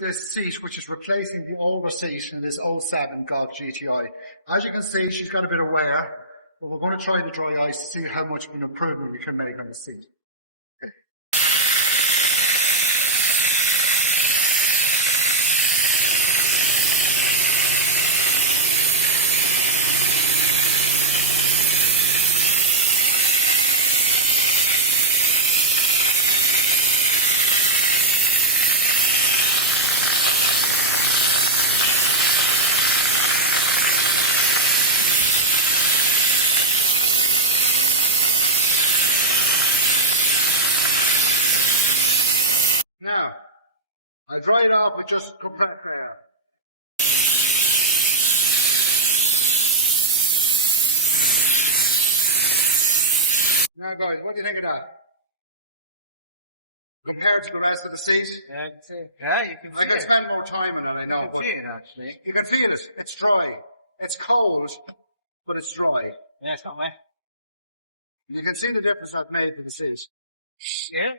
this seat, which is replacing the older seat in this '07 Golf GTI. As you can see, she's got a bit of wear, but we're going to try the dry ice to see how much of an improvement we can make on the seat. I'll dry it off with just compressed air. Now guys, what do you think of that? Compared to the rest of the seat? Yeah, I can see. Yeah, you can see I can spend more time on it, I know. You can see it actually. You can feel it. It's dry. It's cold, but it's dry. Yeah, it's not wet. You can see the difference I've made in the seat. Yeah.